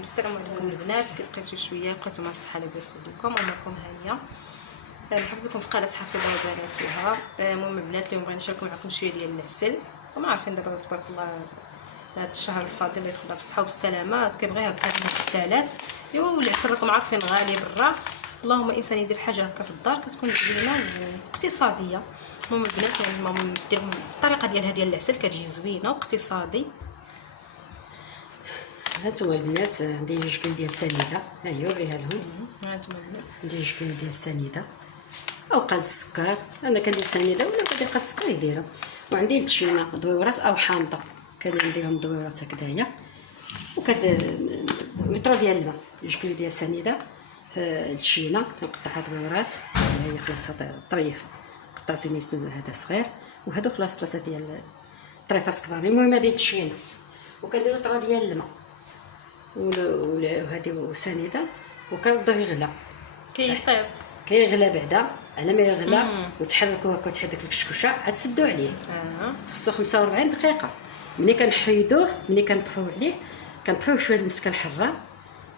السلام عليكم البنات. كي لقيتو شويه بقيتو مع الصحه لاباس عليكم اموركم هانيه. مرحبا بكم في قناه حفيظه وبناتها. المهم البنات اليوم بغينا نشارك معكم شويه ديال العسل. كما عارفين دابا تبارك الله هذا الشهر الفاضل اللي يدخل بالصحه والسلامه كيبغي هكا المكسلات. ايوا والعسل راكم عارفين غالي برا، اللهم الانسان يدير حاجه هكا في الدار كتكون زوينه واقتصاديه. المهم البنات يعني ديروا الطريقه ديال العسل كتجي زوينه واقتصادي. هانتوما البنات عندي 2 كيلو ديال السنيده، ها هي وريها لهم. هانتوما البنات عندي 2 كيلو ديال السنيده او قاد السكر، انا كندير سنيده ولا كندير قاد السكر يديرها. وعندي التشينه دويرات او حامضه، كنديرهم دويرات هكذايا. لتر ديال الماء، 2 كيلو ديال السنيده. التشينه كنقطعها دويرات، هي خلاص طريف قطعت نيت هذا صغير، وهادو خلاص 3 ديال طريفات كبار. المهم هذه التشينه، وكنديروا لتر ديال الماء وهذه وسنيده، وكنبداو يغلى كيطيب كيغلى بعدا. على ما يغلى وتحركوه هكا وتحيد داك الكشكوشه عاد تسدوا عليه. خصو 45 دقيقه. ملي كنحيدوه ملي كنطفيو عليه كنطفيو شويه المسكه الحاره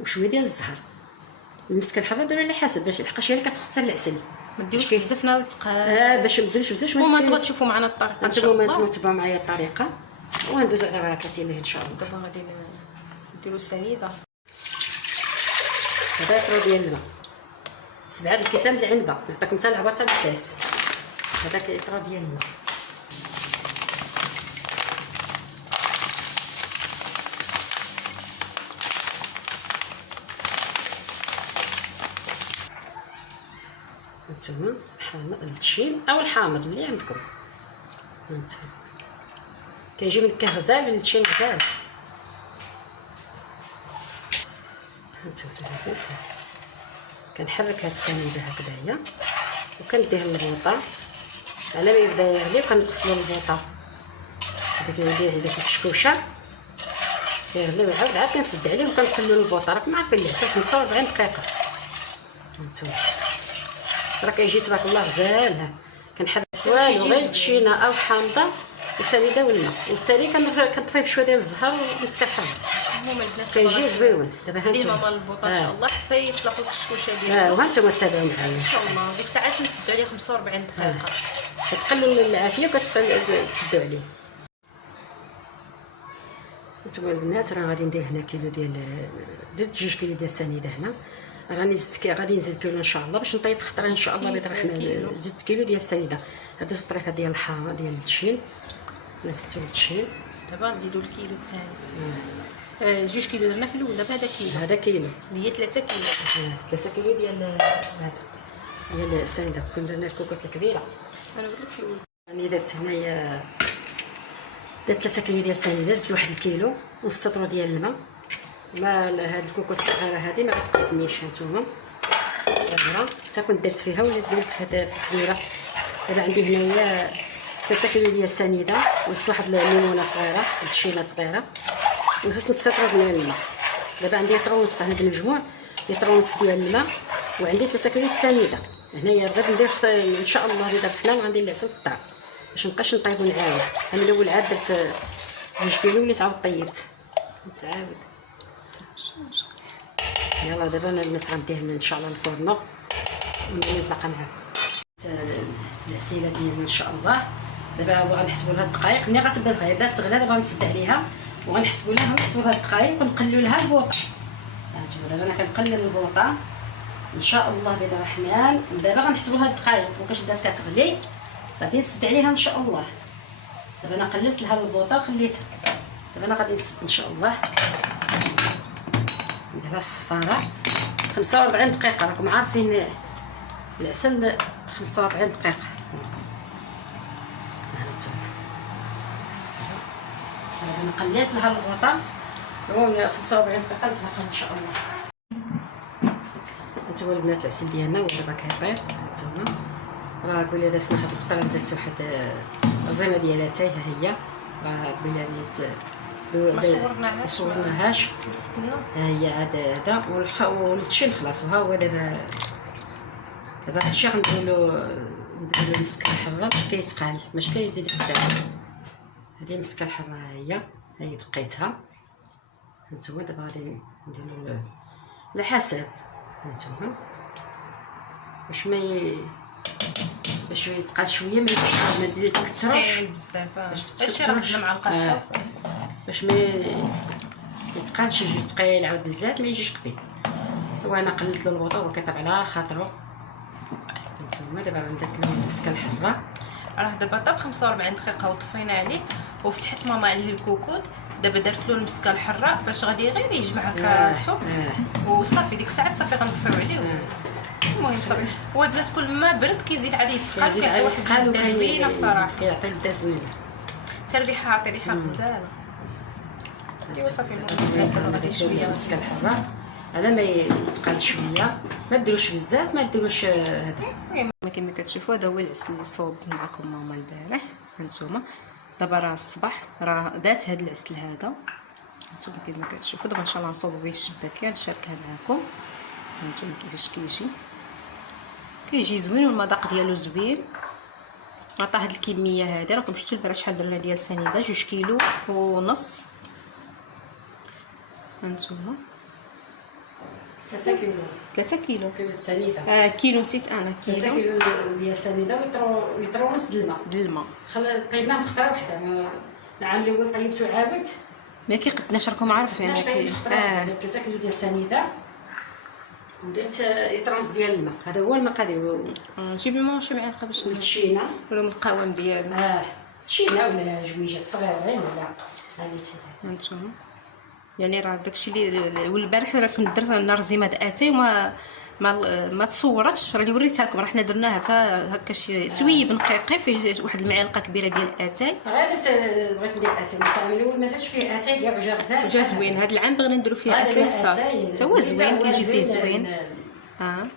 وشويه ديال الزهر. المسكه الحاره ديروا على حسب باش لحقاش هي كتخسر العسل، ما ديروش بزاف ناض تقال باش ما ديروش بزاف. وما تبغوا تشوفوا معنا الطريقه ان شاء الله. انتما تبعوا معايا الطريقه وندوزو على بركه الله ان شاء الله. دابا غادي نديروا السنيده. هذا لتر ديال الماء، 7 الكيسان د العنبه، نعطيكم حتى العبار حتى الكاس. هذاك لتر ديال الماء. هانتوما حامض التشين او الحامض اللي عندكم. هانتوما كيجي من الكهزال من التشين غزال. هانتوما كنحرك هاد السنيده هكذايا وكنديها للبوطه. على ما يبدا يغلي كنقصلو البوطه، ندير ديك الكشكوشه يغلي وعاود كنسد عليه وكنخليو البوطه. راكم عارفين العسل 45 دقيقه. هانتوما راه كيجي تبارك الله غزال. ها كنحرك والو غير تشينه او حامضه وسنيده والماء، والتالي كنطفيه بشويه ديال الزهر ومسكه الحاره. المهم البنات كيجي زويون. دابا هانتوما ديما مال البوطه ان شاء الله حتى يطلقوا الكشكوشه ديالها. وهانتوما تابعوا معايا ان شاء الله. ديك الساعات نسدوا عليه 45 دقيقه. كتقلوا العافيه وكتسدوا عليه. هانتوما البنات راه غادي ندير هنا كيلو درت 2 كيلو ديال السنيده. هنا راني زدت غادي نزيد كيلو ان شاء الله باش نطيب خطره ان شاء الله بيض الرحمن. زدت كيلو ديال السنيده. هادو الطريفه ديال الحامض ديال التشين، نزدتو التشين. دابا نزيدو الكيلو الثاني. 2 كيلو درنا في الاول، دابا هذا كيلو اللي هي 3 كيلو. 3 كيلو ديال هذا ديال السنيده. كنا درنا الكوكوط الكبيره. انا قلت لك في الاول راني درت هنايا درت 3 كيلو ديال السنيده، زدت 1 الكيلو ونص لتر ديال الماء. ما هاد الكوكوط الصغيره هذه ما غتقدنيش. هانتوما صغيره حتى كنت درت فيها ولات درت في هذا الكبيره. دابا عندي هنايا 3 كيلو ديال السنيده، وزدت واحد الليمونه صغيره تشينه صغيره، وزدت نص لتر ديال الماء. دابا عندي لتر ونص هنا بالمجموع، لتر ونص ديال الماء، وعندي 3 كيلو ديال السنيده. هنايا غادي ندير ان شاء الله بيض الرحمن وغندير العسل في الدار باش مابقاش نطيب ونعاود. انا الاول عاد درت 2 كيلو وليت عاود طيبت نتعاود. يلا دابا البنات غندير ان شاء الله الفرن ونتلاقى معكم. العسيله ديالنا ان شاء الله دابا غنحسبوا لها الدقائق. ملي غتبدا تغلى دابا غنسد عليها وغنحسبوا لها الدقائق ونقلوا لها البوطه. دابا انا كنقلل البوطه ان شاء الله بيض الرحمن. دابا غنحسبوا لها الدقائق فوقاش بدات كتغلي غادي نسد عليها ان شاء الله. دابا انا قللت لها البوطه وخليتها. دابا انا غادي نسد ان شاء الله. نديرها الصفاره 45 دقيقه. راكم عارفين العسل 45 دقيقه. انا قليت لها البوطه و 45 دقيقه نتلاقاو ان شاء الله. هانتوما البنات العسل ديالنا هو دابا كيطيب. هانتوما راه قبيله درنا هاد القطره، درت واحد العزيمه ديال اتاي. ها هي راه قبيله ما صورناهاش. ها هي عاد هذا والتشين خلاص. وها هو دابا هادشي غنديرو له مسكه الحره باش كيتقال باش كيزيد حتى. هذه مسكه الحره ها هي دقيتها. هانتوما دابا غادي نديرو على حسب هانتوما باش يتقاد شويه، ما يبقاش ما تكثروش بزاف هادشي راه خدنا مع القهوه باش ما يتقادش يجي ثقيل عاود بزاف ما يجيش خفيف. وانا قلت له البوطه هو كيطيب على خاطرو. هانتوما دابا درت له المسكه الحاره، راه دابا طاب 45 دقيقه وطفينا عليه وفتحت ماما عليه الكوكوط. دابا درت له المسكه الحاره باش غادي غير يجمع هكا الصوب وصافي. ديك الساعه صافي غنطفيو عليه. المهم صافي. هو البنات كل ما برد كيزيد عليه يتقال، كيعطي واحد اللذه زوينه بصراحه، كيعطي لذه زوينه حتى الريحه عاطي ريحه غزاله. ايوا صافي المهم غادي شويه المسكه الحاره على ما يتقاد شويه، ما ديروش بزاف ما ديروش هذا. المهم كما كتشوفوا هذا هو العسل اللي صوب معكم ماما البارح. هانتوما دابا راه الصباح راه دات هذا العسل هذا. هانتوما كما كتشوفوا دابا ان شاء الله نصوبوا به الشباكيه نشاركها معكم. هانتوما كيفاش كيجي زوين والمذاق ديالو زوين. عطا هاد الكميه هادي راكم شفتوا البارح شحال درنا ديال السنيده 2 كيلو ونص. هانتوما 3 كيلو 3 كيلو كيلو السنيده. كيلو نسيت انا 3 كيلو ديال السنيده ويطرو نص الماء. طيبناه في خطره وحده. العام الاول طيبته عاود ما كيقدناش راكم عارفين. 3 كيلو ديال السنيده ودرت يطرونس ديال الماء. هذا هو المقادير. نجيب لهم شي معلقه باش التشينه ولا من القوام ديالو. تشينه ولا جويجات صغيرين ولا هانتوما يعني راه داكشي اللي والبارح راه كنت درت النرزيمات اتاي ما تصورتش. راه اللي وريتها لكم راه حنا درناها حتى هكا شي تويب نقيقي فيه واحد المعلقه كبيره ديال اتاي. غادي بغيت ندير اتاي العام الاول ما درتش فيه اتاي ديال رجا غزال. جا زوين هذا العام بغينا نديرو فيه اتاي بصح حتى هو زوين كيجي فيه زوين.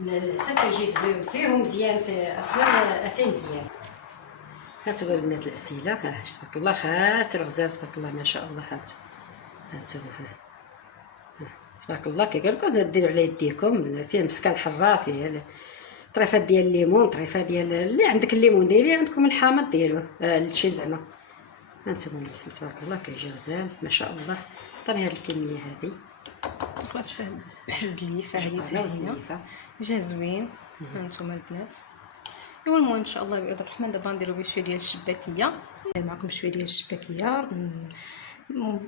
العسل كيجي زوين فيه ومزيان في اصلا اتاي مزيان. هات هو البنات العسيله تبارك الله خاطر غزال تبارك الله ما شاء الله. هات تبارك الله كي قال لكم ديروا على يديكم فيه مسكه الحاره فيه طريفات ديال الليمون طريفات ديال اللي عندك الليمون ديري عندكم الحامض ديالو الشي زعما. هانتوما العسل تبارك الله كيجي غزال ما شاء الله. طري هاد الكميه هذه خلاص زليفه هذه تاهي جا زوين. هانتوما البنات ايوا المهم ان شاء الله بإذن الرحمن دابا نديرو بشويه ديال الشباكيه. ندير معكم شويه ديال الشباكيه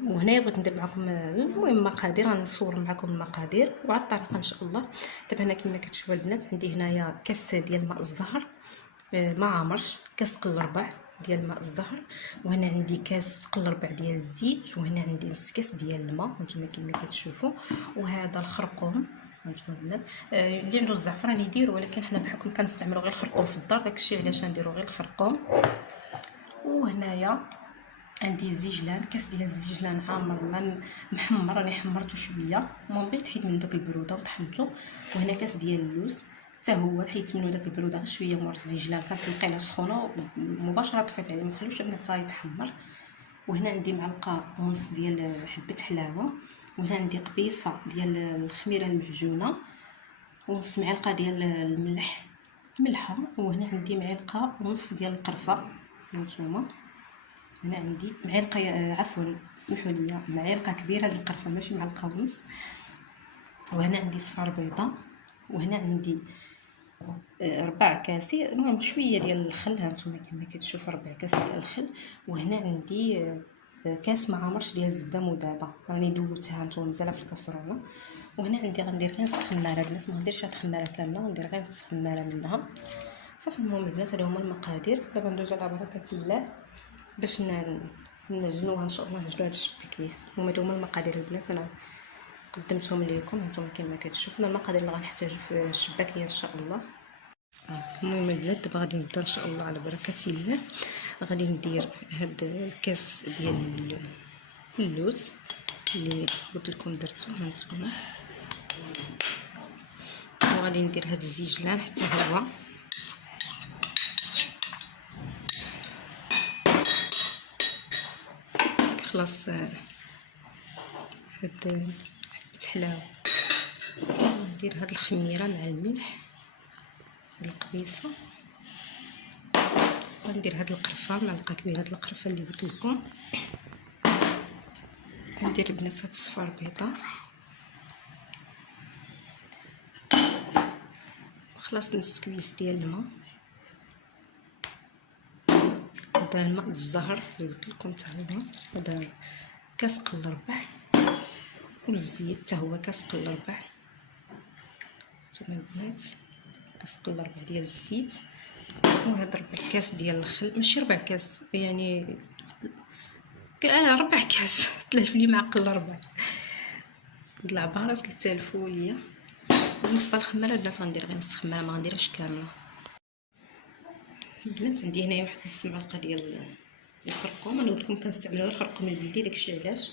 وهنايا بغيت ندير معكم المهم مقادير. غنصور معكم المقادير وعلى الطريقه ان شاء الله. دابا هنا كما كتشوفوا البنات عندي هنايا كاس ديال ماء الزهر ما عامرش، كاس قل ربع ديال ماء الزهر، وهنا عندي كاس قل ربع ديال الزيت، وهنا عندي نص كاس ديال الماء هانتوما كما كتشوفوا. وهذا الخرقوم هانتوما البنات اللي عنده الزعفران يدير، ولكن حنا بحكم كنستعملوا غير الخرقوم في الدار داكشي علاش نديروا غير الخرقوم. وهنايا عندي الزيجلان كاس ديال الزيجلان عامر ما محمر راني حمرته شويه المهم بغيت حيت منه داك البروده وطحنته. وهنا كاس ديال اللوز حتى هو حيت منه داك البروده غير شويه مور الزيجلان كنلقى لها سخونه مباشره طفيت عليه ما تخلوش البنات حتى يتحمر. وهنا عندي معلقه ونص ديال حبه حلاوه، وهنا عندي قبيصه ديال الخميره المعجونه، ونص معلقه ديال الملح ملحه، وهنا عندي معلقه ونص ديال القرفه هانتوما. هنا عندي معلقه عفوا سمحوا لي معلقه كبيره ديال القرفه ماشي معلقه ونص. وهنا عندي صفار بيضاء، وهنا عندي 4 كاسي المهم شويه ديال الخل هانتوما كما كتشوفوا 4 كاس ديال الخل. وهنا عندي كاس ما عامرش ديال الزبده مذابه راني دوبتها هانتوما مزال في الكاسرونه. وهنا عندي غندير غير نص خماره البنات ما غنديرش هاد الخماره كامله غندير غير نص خماره منها صافي. المهم البنات هادو هما المقادير. دابا ندوزو على بركه الله باش نعجنوها ان شاء الله نعجنوا هاد الشباكيه. المهم هادو هما المقادير البنات انا قدمتهم لكم هانتوما كما كتشوفوا المقادير اللي غنحتاجو في الشباكيه ان شاء الله. المهم البنات دابا غادي نبدا ان شاء الله على بركه الله. غادي ندير هاد الكاس ديال اللوز اللي قلت لكم درتو هانتوما، وغادي ندير هاد الزيجلان حتى هو، خلاص هاد حبه حلاوه. ندير هاد الخميره مع الملح القبيصه، وندير هاد القرفه معلقه كبيره هاد القرفه اللي قلت لكم، كندير البنات هاد الصفار بيضه. خلاص نص كبيس ديال الماء. هذا الماء الزهر اللي قلت لكم تاع هذا كاس قل ربع، والزيت حتى هو كاس قل ربع. نتوما البنات كاس قل ربع ديال الزيت، وهذا ربع كاس ديال الخل، ماشي ربع كاس يعني ربع كاس تلف لي مع قل ربع د العبارات كيتالفوا ليا. بالنسبه للخماره البنات غندير غير نص خماره، ما غنديرهاش كامله. البنات عندي هنايا واحد نص معلقه ديال الخرقوم. انا قلت لكم كنستعملوا الخرقوم البلدي، داكشي علاش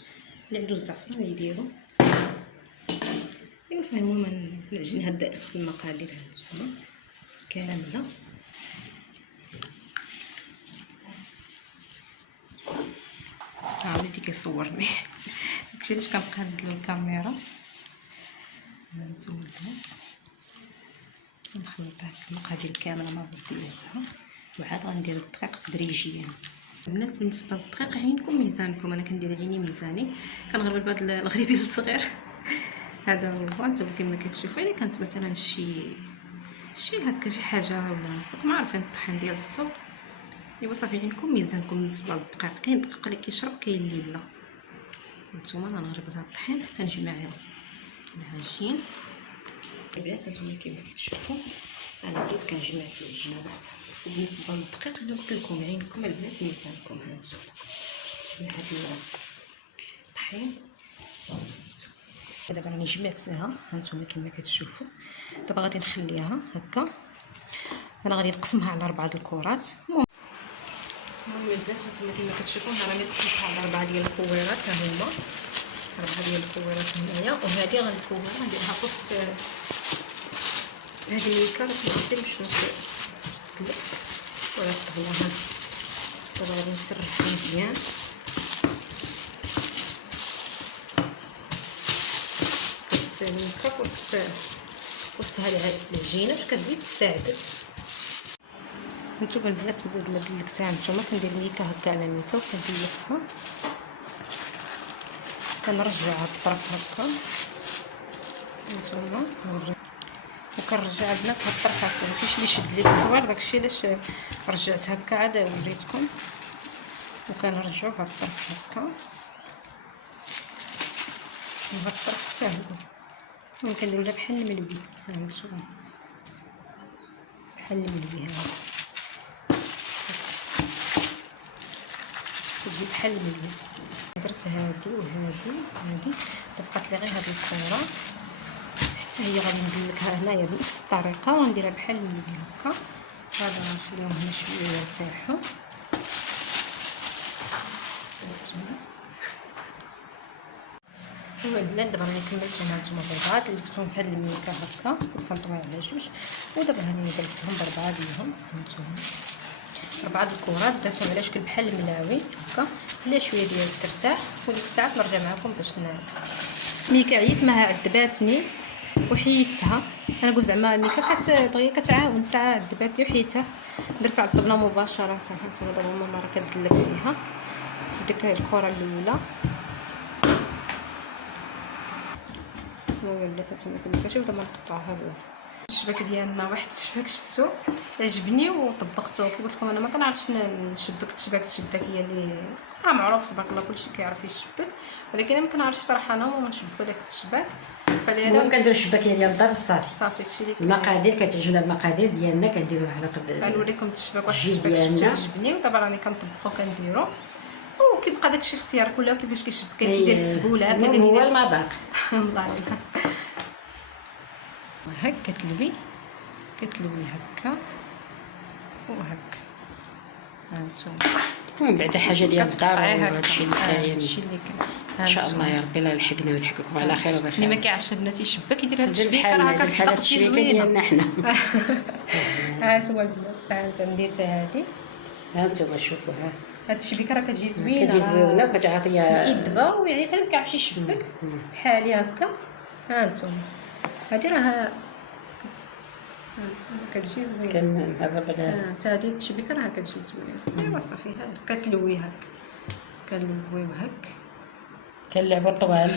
اللي عنده الزعفران يديرو. ايوا صافي المهم نعجن هاد المقادير هانتوما كامله. وليدي كيصورني داكشي علاش كنبقى ندلو الكاميرا. هانتوما البنات نخلط هاد المقادير كامله مع بعضياتها، وعاد غندير الدقيق تدريجيا. البنات بالنسبه للدقيق عينكم ميزانكم، انا كندير عيني ميزاني، كنغرب بهاد الغريبي الصغير. هذا هو نتوما كما كتشوفوا. الا كانت مثلا شي هكا شي حاجه ولا ما عارفين الطحين ديال السوق، ايوا صافي عينكم ميزانكم. بالنسبه للدقيق كاين دقيق اللي كيشرب كاين اللي لا. نتوما انا نغرب لها الطحين حتى نجمع العجين. البنات هانتوما كما كتشوفوا انا بديت كنجمع في العجينه. وبالنسبه للدقيق انا قلت لكم عينكم البنات ميزانكم. هانتوما جمع هاد الطحين. دابا راني جمعتها هانتوما كما كتشوفوا. دابا غادي نخليها هكا. انا غادي نقسمها على 4 الكرات. المهم البنات هانتوما كما كتشوفوا انا راني قسمتها على 4 ديال الكويرات. ها هما 4 ديال الكويرات هنايا. وهذه غنكوها نديرها في وسط هذه الميكا اللي كندير باش نقلب ولا طهيها. دابا غادي نسرحها مزيان. كتميكا في وسط هاد العجينه كتزيد تساعدك. نتوما البنات بعد ما دلكتها نتوما كندير ميكا هكا على ميكا وكنضيفها، كنرجعها بالطرف هكا نتوما، وكنرجع البنات هاد الطرف هكا. مفيش اللي شد لي التصوير داكشي علاش رجعت هكا عاد وريتكم. وكنرجعو هاد الطرف هكا وهاد الطرف حتى هو. ممكن نديرو لها بحال الملوي. ها نتوما بحال الملوي. ها تجي بحال الملوي. درت هادي وهادي بقات لي غير هاد الكره حتى هي غادي ندلكها هنايا بنفس الطريقه ونديرها بحال الملوي هكا. هذا غنخليهم هنا شويه يرتاحوا. البنات دابا راني كملت هانتوما البيضات اللي درتهم في هاد الميكا هكا، كنت كنطوي على جوج. ودابا هاني درتهم ب4 ديالهم هانتوما 4 الكرات. درتهم على شكل بحال الملاوي هكا، لا شويه ديال ترتاح. وديك الساعه نرجع معكم باش ميكا عييت معها عذباتني وحيدتها. انا قلت زعما ميكا دغيا كتعاون ساعه عذباتني وحيدتها. درت على الطبله مباشره. هانتوما دابا ماما راه كدلك فيها ديك الكره الاولى. البنات هانتوما كما كتشوفوا دابا نقطعوها. الشباك ديالنا واحد الشباك شفتو عجبني وطبقته. قلت لكم انا ما كنعرفش نشبك الشباكيه اللي معروف تبارك الله كلشي كيعرف يشبك، ولكن انا ما كنعرفش صراحه انا وما نشبكو داك الشباك. المهم كنديرو الشباكيه ديال الدار صافي هادشي اللي المقادير كتعجبنا. المقادير ديالنا كنديروها على قد غنوريكم الشباك. واحد الشباك شفتو عجبني ودابا راني كنطبقو كنديرو. وكيبقى داكشي اختيار كلها كيفاش كيشبك. كيدير السبوله هكا هو المذاق. الله يلا هكا كتلوي هكا وهكا. هانتوما المهم بعد حاجه ديال الدار وهادشي اللي كاين اللي كاين ان شاء الله يا ربي. الله يلحقنا ويلحقكم على خير وبخير. اللي ما كيعرفش البنات يشبك يدير هاد الشبيكه راه كتصدق شي زوينه ديالنا حنا. هانتوما البنات هانتوما ندير هادي. هانتوما شوفوا هاد الشبيكه راه كتجي زوينه. كتجي زوينه وكتعطيها يدبا ويعني حتى ما كيعرفش يشبك بحالي هكا. هانتوما هادي راه كتجي زوينه. كنهضر بلا حتى هادي الشبيكه راه كتجي زوينه. ايوا صافي كتلوي هكا كنلويو هكا كنلعبوا الطوال.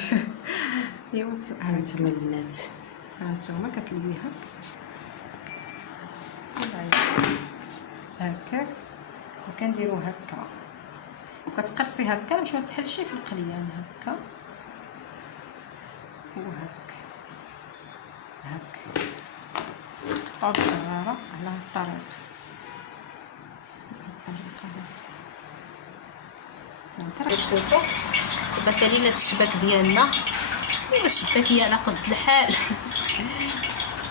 ايوا ها انتم البنات، ها نتوما كتلوي هكاك وكنديرو هكا وكتقرصي هكا باش ما تحلش في القليان هكا وهكا هكا قطعوا الزراره على هاد الطريقه. شوفوا دابا سالينا الشباك ديالنا، ايوا الشباكيه على قد الحال.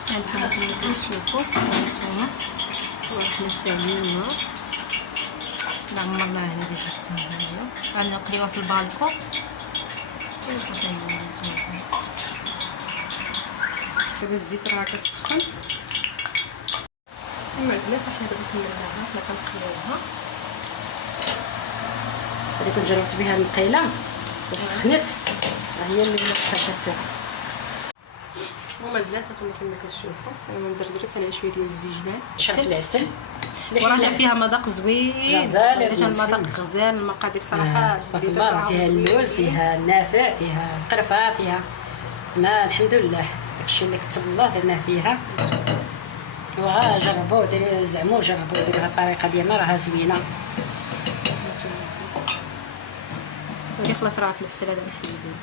هانتوما كما كتشوفوا هانتوما وحنا سالينا لا عمرنا هنا باش حتى هنايا غنقليوها في البالكون. دابا الزيت راه كتسخن. اما البنات حنا دابا كملناها، حنا كنقليوها. اللي كنت جربت بها المقيله واش سخنت هي اللي كتسخن. هما البنات هانتوما كما كتشوفوا انا مدردريت عليها شويه ديال الزيجلان شرف العسل وراه فيها مذاق زوين غزال. المذاق غزال. المقادير صراحه تبارك الله، فيها اللوز، فيها النافع، فيها القرفه، فيها ما الحمد لله داكشي اللي كتب الله درناه فيها. جربوا زعموا جربوا ديروا الطريقه ديالنا راها زوينه. ودي خلاص راه في العسل هذا محليين.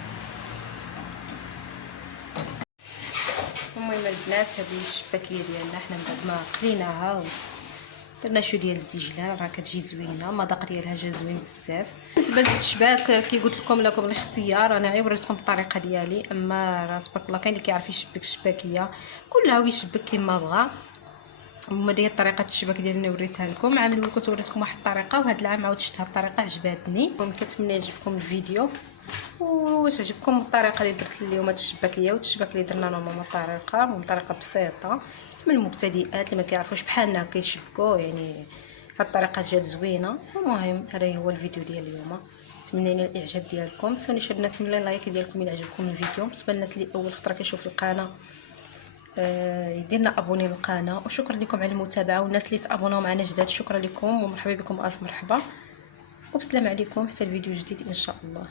المهم البنات هذه الشباكيه ديالنا حنا من بعد ما قليناها درنا شويه ديال الزيجلان راه كتجي زوينه، المذاق ديالها جا زوين بزاف. بالنسبه للشباك كي قلت لكم الاختيار، انا غير وريتكم الطريقه ديالي، اما راه تبارك الله كاين اللي كيعرف يشبك الشباكيه كلها ويشبك كما بغى. هما ديال طريقه الشباك ديالنا وريتها لكم. عام الاول كنت وريتكم واحد الطريقه وهاد العام عاود شفت هاد الطريقه عجباتني. كنتمنى يعجبكم الفيديو واش عجبكم الطريقه اللي درت اليوم هاد الشباكيه والشباك اللي درنا نورمالمون طريقه بسيطه بالنسبه للمبتدئات اللي ما كيعرفوش بحالنا كيشبكوا. يعني هاد الطريقه جات زوينه. المهم هذا هو الفيديو ديال اليوم، نتمنى الاعجاب ديالكم. ثاني البنات من لايك ديالكم الى عجبكم الفيديو. بالنسبه للناس اللي اول خطره كيشوف القناه يديرنا ابوني للقناه، وشكرا لكم على المتابعه. والناس اللي تابوناو معنا جداد شكرا لكم ومرحبا بكم الف مرحبا، وبسلام عليكم حتى الفيديو جديد ان شاء الله.